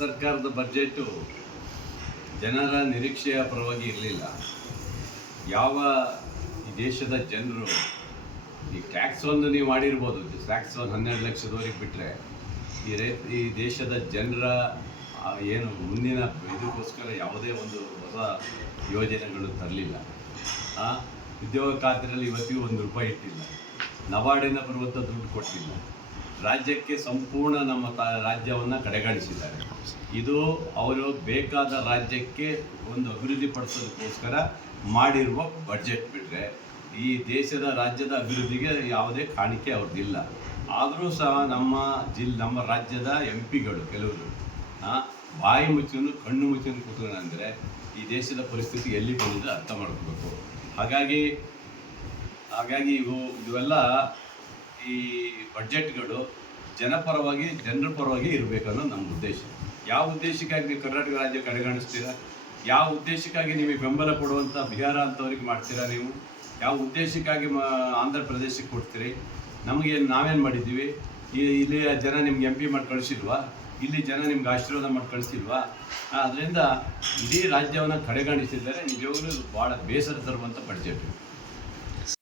ಸರ್ಕಾರದ ಬಜೆಟು ಜನರ ನಿರೀಕ್ಷೆಯ ಪರವಾಗಿ ಇರಲಿಲ್ಲ. ಯಾವ ಈ ದೇಶದ ಜನರು, ಈ ಟ್ಯಾಕ್ಸ್ ಒಂದು ನೀವು ಮಾಡಿರ್ಬೋದು ಟ್ಯಾಕ್ಸ್ ಒಂದು ಹನ್ನೆರಡು ಲಕ್ಷದವರೆಗೆ ಬಿಟ್ಟರೆ ಈ ರೇ, ಈ ದೇಶದ ಜನರ ಏನು ಮುಂದಿನ ಇದಕ್ಕೋಸ್ಕರ ಯಾವುದೇ ಒಂದು ಹೊಸ ಯೋಜನೆಗಳು ತರಲಿಲ್ಲ. ಉದ್ಯೋಗ ಖಾತ್ರಿಯಲ್ಲಿ ಇವತ್ತಿಗೂ ಒಂದು ರೂಪಾಯಿ ಇಟ್ಟಿಲ್ಲ. ನವಾರ್ಡಿನ ಬರುವಂಥ ದುಡ್ಡು ಕೊಟ್ಟಿಲ್ಲ. ರಾಜ್ಯಕ್ಕೆ ಸಂಪೂರ್ಣ ನಮ್ಮ ತ, ರಾಜ್ಯವನ್ನು ಕಡೆಗಣಿಸಿದ್ದಾರೆ. ಇದು ಅವರು ಬೇಕಾದ ರಾಜ್ಯಕ್ಕೆ ಒಂದು ಅಭಿವೃದ್ಧಿ ಪಡಿಸೋದಕ್ಕೋಸ್ಕರ ಮಾಡಿರುವ ಬಡ್ಜೆಟ್ ಬಿಟ್ಟರೆ ಈ ದೇಶದ ರಾಜ್ಯದ ಅಭಿವೃದ್ಧಿಗೆ ಯಾವುದೇ ಕಾಣಿಕೆ ಅವ್ರದ್ದಿಲ್ಲ ಆದರೂ ಸಹ ನಮ್ಮ ಜಿಲ್, ನಮ್ಮ ರಾಜ್ಯದ ಎಂ ಪಿಗಳು ಕೆಲವರು ಬಾಯಿ ಮುಚ್ಚಿಂದು ಕಣ್ಣು ಮುಚ್ಚಿಂದು ಕುತ್ಕೊಂಡಂದರೆ ಈ ದೇಶದ ಪರಿಸ್ಥಿತಿ ಎಲ್ಲಿ ಬಂದಿದೆ ಅರ್ಥ ಮಾಡ್ಕೋಬೇಕು. ಹಾಗಾಗಿ ಹಾಗಾಗಿ ಇವು, ಇವೆಲ್ಲ ಈ ಬಡ್ಜೆಟ್ಗಳು ಜನಪರವಾಗಿ, ಜನರ ಪರವಾಗಿ ಇರಬೇಕನ್ನೋ ನಮ್ಮ ಉದ್ದೇಶ. ಯಾವ ಉದ್ದೇಶಕ್ಕಾಗಿ ನೀವು ಕರ್ನಾಟಕ ರಾಜ್ಯ ಕಡೆಗಾಣಿಸ್ತೀರಾ? ಯಾವ ಉದ್ದೇಶಕ್ಕಾಗಿ ನಿಮಗೆ ಬೆಂಬಲ ಕೊಡುವಂಥ ಬಿಹಾರ ಅಂಥವ್ರಿಗೆ ಮಾಡ್ತೀರಾ ನೀವು? ಯಾವ ಉದ್ದೇಶಕ್ಕಾಗಿ ಮ, ಆಂಧ್ರ ಪ್ರದೇಶಕ್ಕೆ ಕೊಡ್ತೀರಿ? ನಮಗೆ ನಾವೇನು ಮಾಡಿದ್ದೀವಿ? ಈ, ಇಲ್ಲಿ ಜನ ನಿಮ್ಗೆ ಎಂ ಪಿ ಮಾಡಿ ಕಳಿಸಿಲ್ವಾ? ಇಲ್ಲಿ ಜನ ನಿಮ್ಗೆ ಆಶೀರ್ವಾದ ಮಾಡಿ ಕಳಿಸಿಲ್ವಾ? ಅದರಿಂದ ಇಡೀ ರಾಜ್ಯವನ್ನು ಕಡೆಗಣಿಸಿದ್ದಾರೆ ನಿಜವಾಗ್ಲೂ ಭಾಳ ಬೇಸರ ತರುವಂಥ ಬಡ್ಜೆಟ್